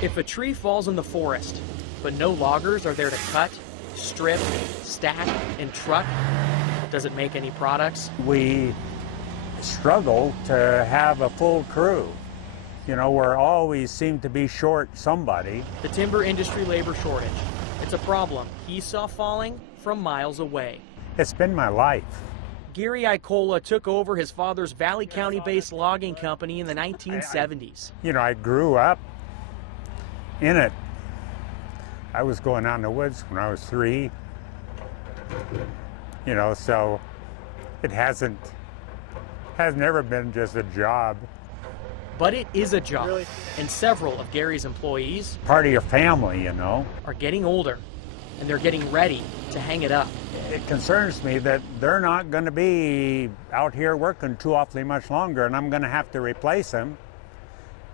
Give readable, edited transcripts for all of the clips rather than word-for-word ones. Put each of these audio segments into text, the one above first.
If a tree falls in the forest, but no loggers are there to cut, strip, stack, and truck, does it make any products? We struggle to have a full crew. You know, we always seem to be short somebody. The timber industry labor shortage. It's a problem he saw falling from miles away. It's been my life. Gary Icola took over his father's Valley County-based logging company in the 1970s. You know, I grew up in it. I was going out in the woods when I was 3. You know, so it has never been just a job. But it is a job, really? And several of Gary's employees, part of your family, you know, are getting older, and they're getting ready to hang it up. It concerns me that they're not going to be out here working too awfully much longer, and I'm going to have to replace them.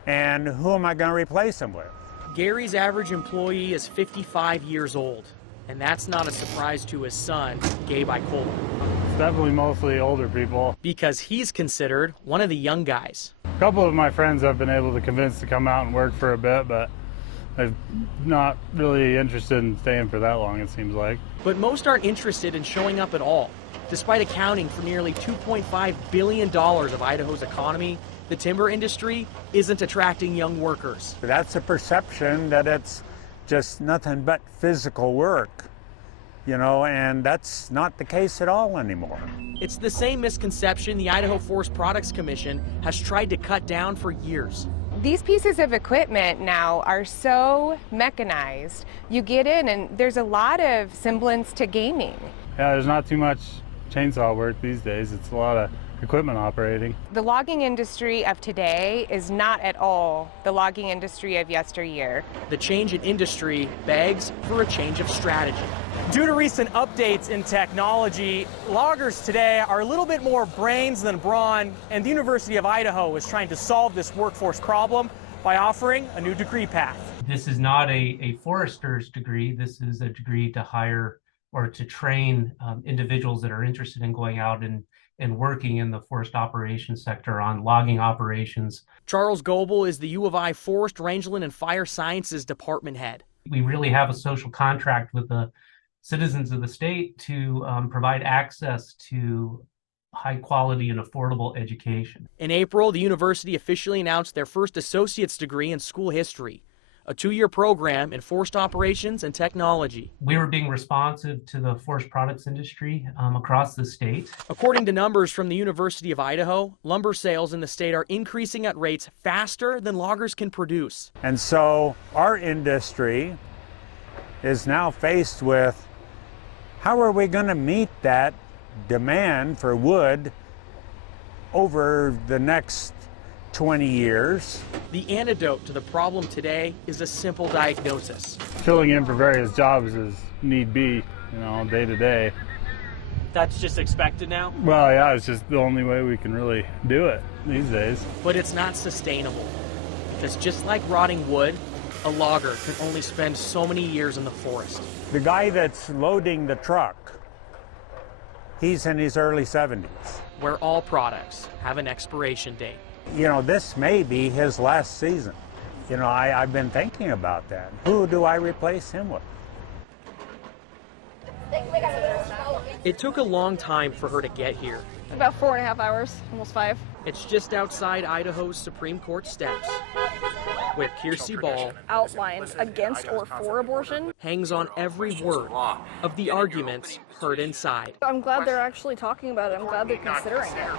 And who am I going to replace them with? Gary's average employee is 55 years old, and that's not a surprise to his son, Gabe Icola. It's definitely mostly older people. Because he's considered one of the young guys. A couple of my friends I've been able to convince to come out and work for a bit, but I'm not really interested in staying for that long, it seems like. But most aren't interested in showing up at all. Despite accounting for nearly $2.5 billion of Idaho's economy, the timber industry isn't attracting young workers. That's a perception that it's just nothing but physical work, you know, and that's not the case at all anymore. It's the same misconception the Idaho Forest Products Commission has tried to cut down for years. These pieces of equipment now are so mechanized. You get in and there's a lot of semblance to gaming. Yeah, there's not too much chainsaw work these days. It's a lot of equipment operating. The logging industry of today is not at all the logging industry of yesteryear. The change in industry begs for a change of strategy. Due to recent updates in technology, loggers today are a little bit more brains than brawn, and the University of Idaho is trying to solve this workforce problem by offering a new degree path. This is not a forester's degree. This is a degree to hire or to train individuals that are interested in going out and working in the forest operations sector on logging operations. Charles Goebel is the U of I Forest, Rangeland, and Fire Sciences Department head. We really have a social contract with the citizens of the state to provide access to high quality and affordable education. In April, the university officially announced their first associate's degree in school history, a 2-year program in forest operations and technology. We were being responsive to the forest products industry across the state. According to numbers from the University of Idaho, lumber sales in the state are increasing at rates faster than loggers can produce. And so our industry is now faced with, how are we going to meet that demand for wood over the next 20 years? The antidote to the problem today is a simple diagnosis. Filling in for various jobs as need be, you know, day to day. That's just expected now? Well, yeah, it's just the only way we can really do it these days. But it's not sustainable, because just like rotting wood, a logger can only spend so many years in the forest. The guy that's loading the truck, he's in his early 70s. Where all products have an expiration date. You know, this may be his last season. You know, I've been thinking about that. Who do I replace him with? It took a long time for her to get here. About 4.5 hours, almost 5. It's just outside Idaho's Supreme Court steps, where Kiersey Ball Outlines against or for abortion. Hangs on every word of the arguments heard inside. I'm glad they're actually talking about it. I'm glad they're considering it.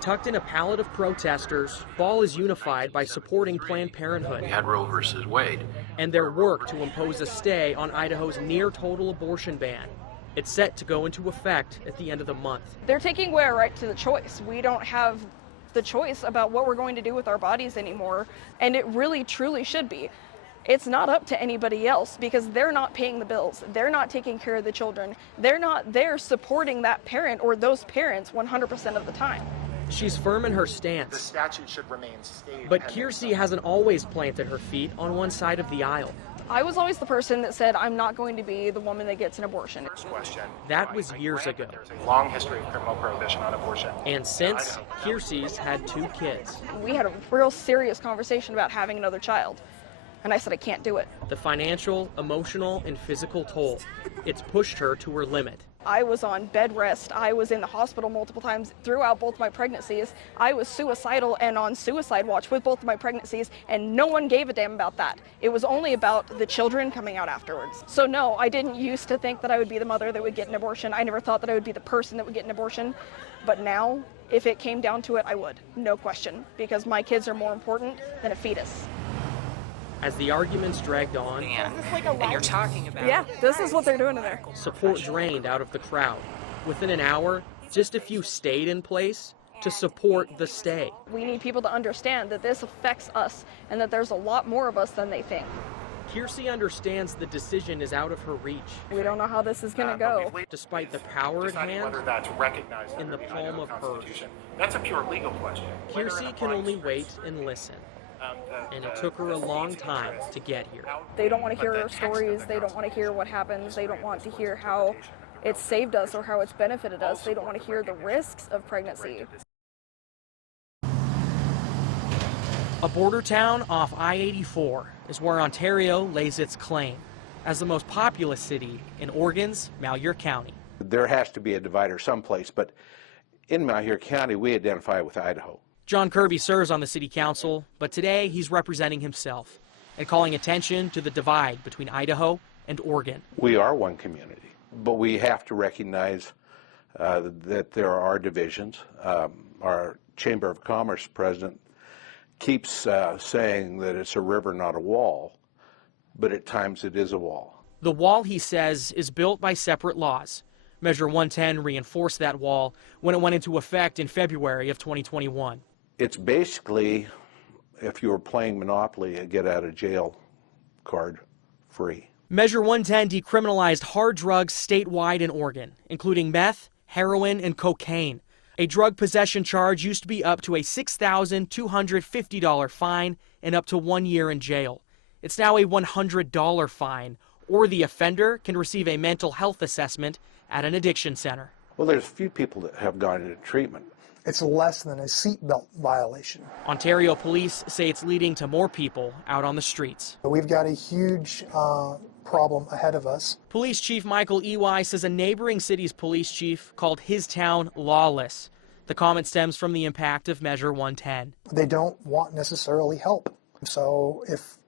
Tucked in a pallet of protesters, Ball is unified by supporting Planned Parenthood. We had Roe versus Wade. And their work to impose a stay on Idaho's near-total abortion ban. It's set to go into effect at the end of the month. They're taking away our right to the choice. We don't have the choice about what we're going to do with our bodies anymore, and it really, truly should be. It's not up to anybody else because they're not paying the bills. They're not taking care of the children. They're not there supporting that parent or those parents 100% of the time. She's firm in her stance. The statute should remain state. But Kiersey hasn't always planted her feet on one side of the aisle. I was always the person that said, I'm not going to be the woman that gets an abortion. First question. That was years ago. There's a long history of criminal prohibition on abortion. And since, Kiersey's had 2 kids. We had a real serious conversation about having another child. And I said, I can't do it. The financial, emotional, and physical toll. It's pushed her to her limit. I was on bed rest. I was in the hospital multiple times throughout both my pregnancies. I was suicidal and on suicide watch with both of my pregnancies, and no one gave a damn about that. It was only about the children coming out afterwards. So no, I didn't used to think that I would be the mother that would get an abortion. I never thought that I would be the person that would get an abortion. But now, if it came down to it, I would. No question. Because my kids are more important than a fetus. As the arguments dragged on, And you're talking about... Yeah, this is what they're doing in there. support drained out of the crowd. Within an hour, just a few stayed in place to support the stay. We need people to understand that this affects us and that there's a lot more of us than they think. Kiersey understands the decision is out of her reach. We don't know how this is going to go. Despite the power at Deciding hand, whether that's recognized in the under palm Idaho of hers. Constitution. That's a pure legal question. Whether Kiersey an can only appliance wait rates, and listen. And it the took her a long state's time interest to get here. They don't want to But hear the our text of stories. the They don't want to hear what happens. They don't want to hear how it's saved us or how it's benefited us. They don't want to hear the risks of pregnancy. A border town off I-84 is where Ontario lays its claim as the most populous city in Oregon's Malheur County. There has to be a divider someplace, but in Malheur County, we identify with Idaho. John Kirby serves on the city council, but today he's representing himself and calling attention to the divide between Idaho and Oregon. We are one community, but we have to recognize that there are divisions. Our Chamber of Commerce president keeps saying that it's a river, not a wall, but at times it is a wall. The wall, he says, is built by separate laws. Measure 110 reinforced that wall when it went into effect in February of 2021. It's basically, if you were playing Monopoly, a get-out-of-jail card free. Measure 110 decriminalized hard drugs statewide in Oregon, including meth, heroin, and cocaine. A drug possession charge used to be up to a $6,250 fine and up to 1 year in jail. It's now a $100 fine, or the offender can receive a mental health assessment at an addiction center. Well, there's a few people that have gone into treatment. It's less than a seatbelt violation. Ontario police say it's leading to more people out on the streets. We've got a huge problem ahead of us. Police Chief Michael Ely says a neighboring city's police chief called his town lawless. The comment stems from the impact of Measure 110. They don't want necessarily help. So if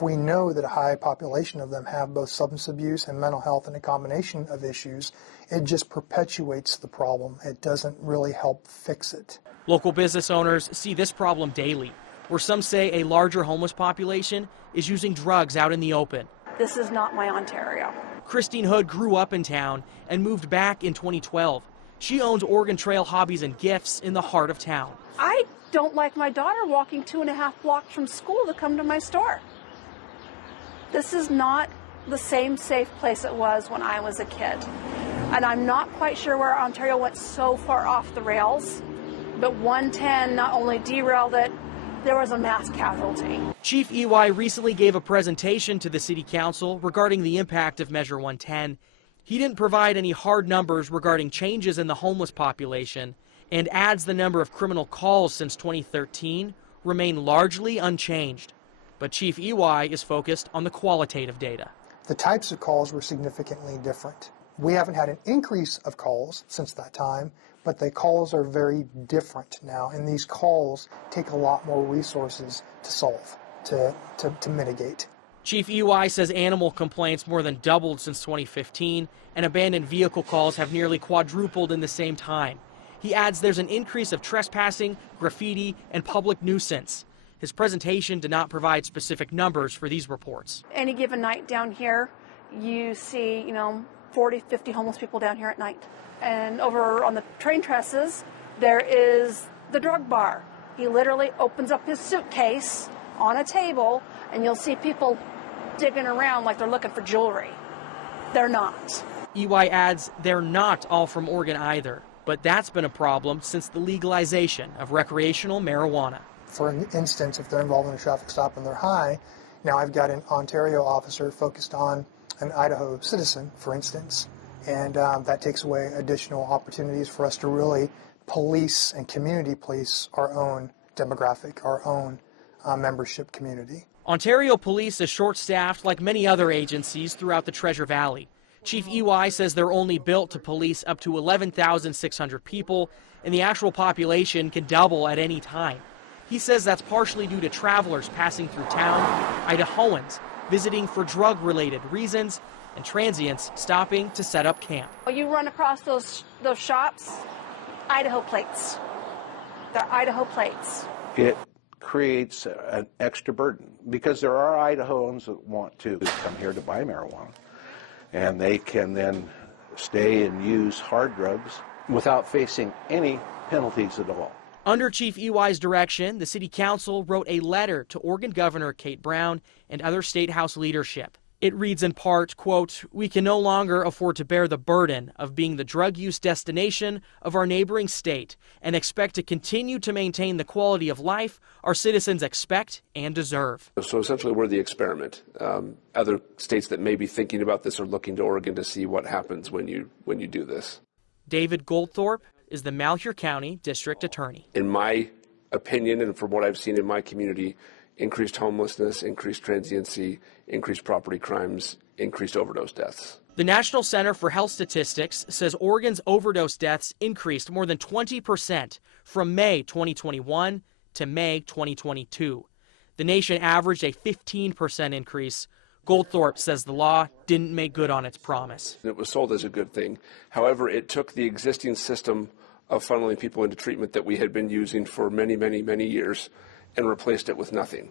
we know that a high population of them have both substance abuse and mental health and a combination of issues, it just perpetuates the problem. It doesn't really help fix it. Local business owners see this problem daily, where some say a larger homeless population is using drugs out in the open. This is not my Ontario. Christine Hood grew up in town and moved back in 2012. She owns Oregon Trail Hobbies and Gifts in the heart of town. I don't like my daughter walking 2.5 blocks from school to come to my store. This is not the same safe place it was when I was a kid. And I'm not quite sure where Ontario went so far off the rails, but 110 not only derailed it, there was a mass casualty. Chief Ely recently gave a presentation to the City Council regarding the impact of Measure 110. He didn't provide any hard numbers regarding changes in the homeless population and adds the number of criminal calls since 2013 remain largely unchanged. But Chief Ely is focused on the qualitative data. The types of calls were significantly different. We haven't had an increase of calls since that time, but the calls are very different now, and these calls take a lot more resources to solve, to mitigate. Chief Ely says animal complaints more than doubled since 2015, and abandoned vehicle calls have nearly quadrupled in the same time. He adds there's an increase of trespassing, graffiti, and public nuisance. His presentation did not provide specific numbers for these reports. Any given night down here, you see, 40, 50 homeless people down here at night. And over on the train trestles, there is the drug bar. He literally opens up his suitcase on a table, and you'll see people digging around like they're looking for jewelry. They're not. Ely adds they're not all from Oregon either, but that's been a problem since the legalization of recreational marijuana. For instance, if they're involved in a traffic stop and they're high, now I've got an Ontario officer focused on an Idaho citizen, for instance, and that takes away additional opportunities for us to really police and community police our own demographic, our own membership community. Ontario Police is short-staffed like many other agencies throughout the Treasure Valley. Chief EY says they're only built to police up to 11,600 people, and the actual population can double at any time. He says that's partially due to travelers passing through town, Idahoans visiting for drug-related reasons, and transients stopping to set up camp. You run across those shops, Idaho plates. They're Idaho plates. It creates an extra burden because there are Idahoans that want to come here to buy marijuana, and they can then stay and use hard drugs without facing any penalties at all. Under Chief EY's direction, the City Council wrote a letter to Oregon Governor Kate Brown and other State House leadership. It reads in part, quote, "We can no longer afford to bear the burden of being the drug use destination of our neighboring state and expect to continue to maintain the quality of life our citizens expect and deserve." So essentially we're the experiment. Other states that may be thinking about this are looking to Oregon to see what happens when you do this. David Goldthorpe is the Malheur County District Attorney. In my opinion, and from what I've seen in my community, increased homelessness, increased transiency, increased property crimes, increased overdose deaths. The National Center for Health Statistics says Oregon's overdose deaths increased more than 20% from May 2021 to May 2022. The nation averaged a 15% increase. Goldthorpe says the law didn't make good on its promise. It was sold as a good thing. However, it took the existing system of funneling people into treatment that we had been using for many, many, many years and replaced it with nothing.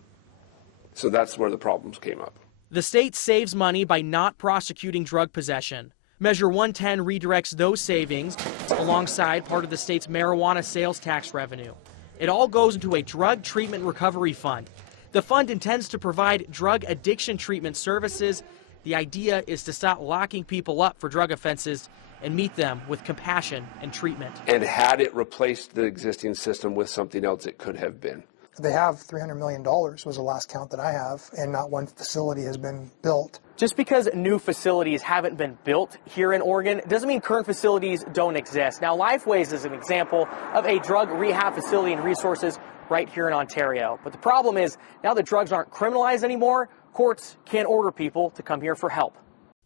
So that's where the problems came up. The state saves money by not prosecuting drug possession. Measure 110 redirects those savings alongside part of the state's marijuana sales tax revenue. It all goes into a drug treatment recovery fund. The fund intends to provide drug addiction treatment services. The idea is to stop locking people up for drug offenses and meet them with compassion and treatment. And had it replaced the existing system with something else, it could have been. They have $300 million was the last count that I have, and not one facility has been built. Just because new facilities haven't been built here in Oregon doesn't mean current facilities don't exist. Now, Lifeways is an example of a drug rehab facility and resources right here in Ontario. But the problem is, now that drugs aren't criminalized anymore, courts can't order people to come here for help.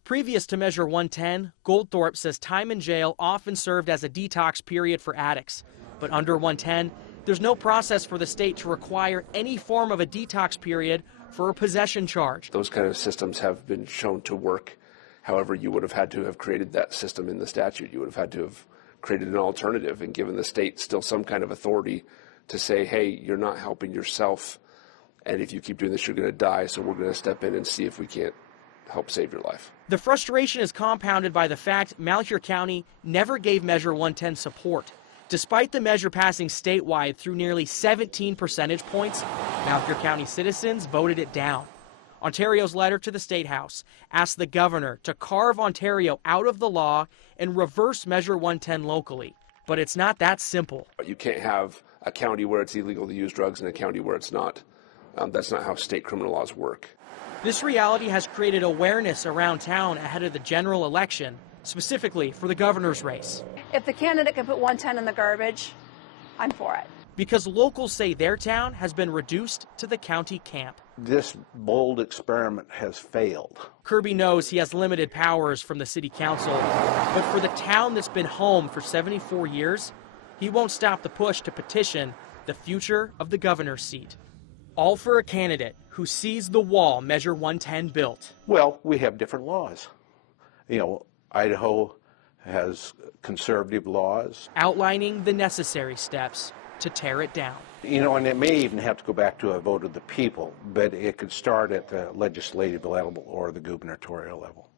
Previous to Measure 110, Goldthorpe says time in jail often served as a detox period for addicts. But under 110, there's no process for the state to require any form of a detox period for a possession charge. Those kind of systems have been shown to work. However, you would have had to have created that system in the statute. You would have had to have created an alternative and given the state still some kind of authority to say, hey, you're not helping yourself, and if you keep doing this, you're going to die, so we're going to step in and see if we can't help save your life. The frustration is compounded by the fact Malheur County never gave Measure 110 support. Despite the measure passing statewide through nearly 17 percentage points, Malheur County citizens voted it down. Ontario's letter to the State House asked the governor to carve Ontario out of the law and reverse Measure 110 locally. But it's not that simple. You can't have a county where it's illegal to use drugs and a county where it's not. That's not how state criminal laws work. This reality has created awareness around town ahead of the general election, specifically for the governor's race. If the candidate can put 110 in the garbage, I'm for it. Because locals say their town has been reduced to the county camp. This bold experiment has failed. Kirby knows he has limited powers from the city council, but for the town that's been home for 74 years, he won't stop the push to petition the future of the governor's seat. All for a candidate who sees the wall Measure 110 built. Well, we have different laws. You know, Idaho has conservative laws outlining the necessary steps to tear it down. You know, and it may even have to go back to a vote of the people, but it could start at the legislative level or the gubernatorial level.